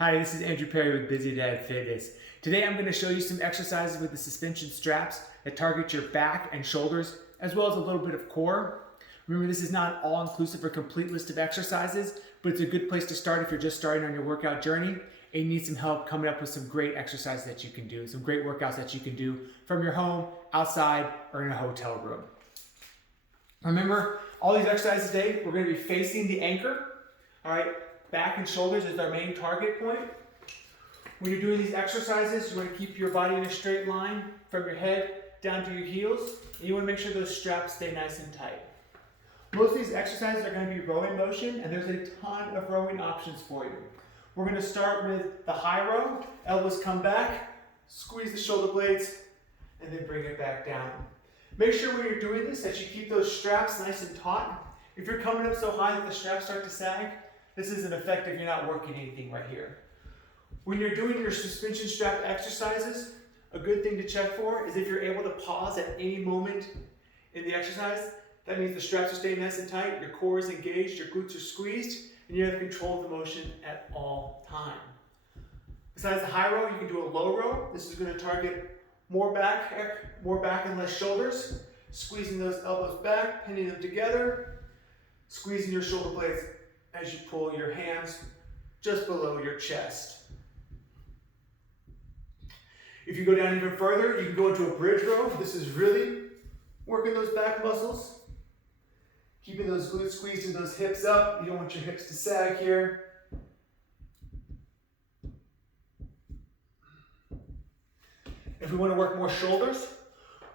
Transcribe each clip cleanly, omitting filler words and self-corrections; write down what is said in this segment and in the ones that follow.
Hi, this is Andrew Perry with Busy Dad Fitness. Today I'm going to show you some exercises with the suspension straps that target your back and shoulders, as well as a little bit of core. Remember, this is not an all-inclusive or complete list of exercises, but it's a good place to start if you're just starting on your workout journey and you need some help coming up with some great exercises that you can do, some great workouts that you can do from your home, outside, or in a hotel room. Remember, all these exercises today, we're going to be facing the anchor. All right, back and shoulders is our main target point. When you're doing these exercises, you want to keep your body in a straight line from your head down to your heels, and you want to make sure those straps stay nice and tight. Most of these exercises are going to be rowing motion, and there's a ton of rowing options for you. We're going to start with the high row. Elbows come back, squeeze the shoulder blades, and then bring it back down. Make sure when you're doing this that you keep those straps nice and taut. If you're coming up so high that the straps start to sag, this isn't effective. You're not working anything right here. When you're doing your suspension strap exercises, a good thing to check for is if you're able to pause at any moment in the exercise. That means the straps are staying nice and tight, your core is engaged, your glutes are squeezed, and you have control of the motion at all time. Besides the high row, you can do a low row. This is going to target more back and less shoulders. Squeezing those elbows back, pinning them together, squeezing your shoulder blades as you pull your hands just below your chest. If you go down even further, you can go into a bridge row. This is really working those back muscles. Keeping those glutes squeezed and those hips up. You don't want your hips to sag here. If we want to work more shoulders,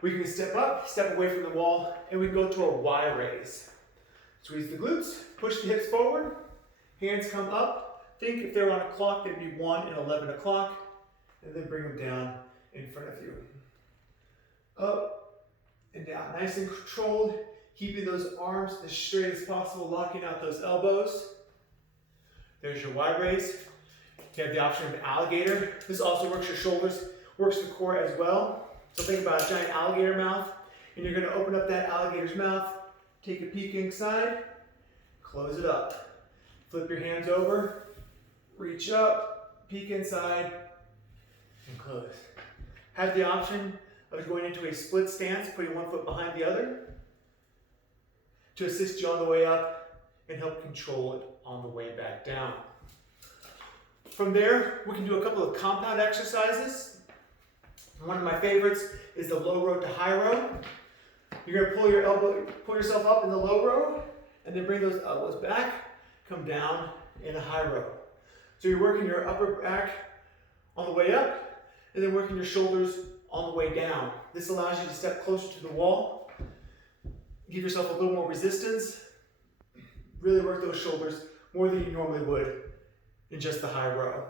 we can step up, step away from the wall, and we can go to a Y raise. Squeeze the glutes, push the hips forward, hands come up. Think if they're on a clock, they'd be 1 and 11 o'clock, and then bring them down in front of you. Up and down, nice and controlled. Keeping those arms as straight as possible, locking out those elbows. There's your Y raise. You have the option of an alligator. This also works your shoulders, works the core as well. So think about a giant alligator mouth, and you're going to open up that alligator's mouth, take a peek inside, close it up. Flip your hands over, reach up, peek inside, and close. Have the option of going into a split stance, putting one foot behind the other, to assist you on the way up and help control it on the way back down. From there, we can do a couple of compound exercises. One of my favorites is the low row to high row. You're going to pull yourself up in the low row, and then bring those elbows back, come down in a high row. So you're working your upper back on the way up, and then working your shoulders on the way down. This allows you to step closer to the wall, give yourself a little more resistance, really work those shoulders more than you normally would in just the high row.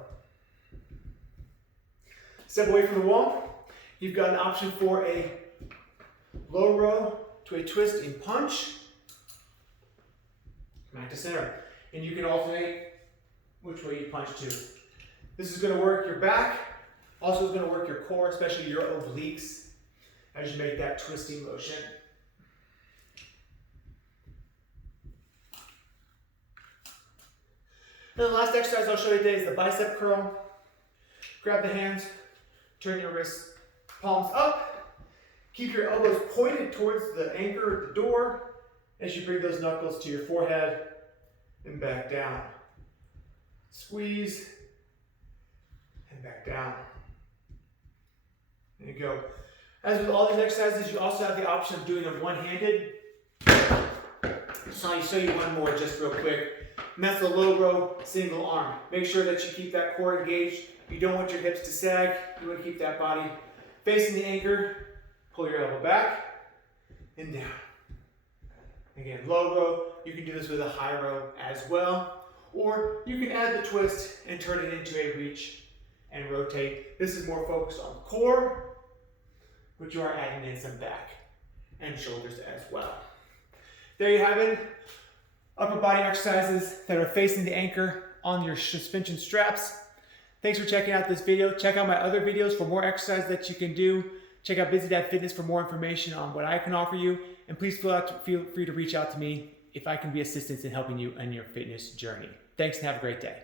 Step away from the wall. You've got an option for a low row to a twist and punch. Back to center. And you can alternate which way you punch to. This is going to work your back. Also is going to work your core, especially your obliques, as you make that twisting motion. And the last exercise I'll show you today is the bicep curl. Grab the hands, turn your wrists, palms up. Keep your elbows pointed towards the anchor at the door as you bring those knuckles to your forehead and back down. Squeeze and back down. There you go. As with all these exercises, you also have the option of doing them one-handed. So I'll show you one more just real quick. And that's the low row single arm. Make sure that you keep that core engaged. You don't want your hips to sag. You want to keep that body facing the anchor. Pull your elbow back and down. Again, low row. You can do this with a high row as well. Or you can add the twist and turn it into a reach and rotate. This is more focused on core, but you are adding in some back and shoulders as well. There you have it. Upper body exercises that are facing the anchor on your suspension straps. Thanks for checking out this video. Check out my other videos for more exercises that you can do. Check out Busy Dad Fitness for more information on what I can offer you. And please feel free to reach out to me if I can be assistance in helping you on your fitness journey. Thanks and have a great day.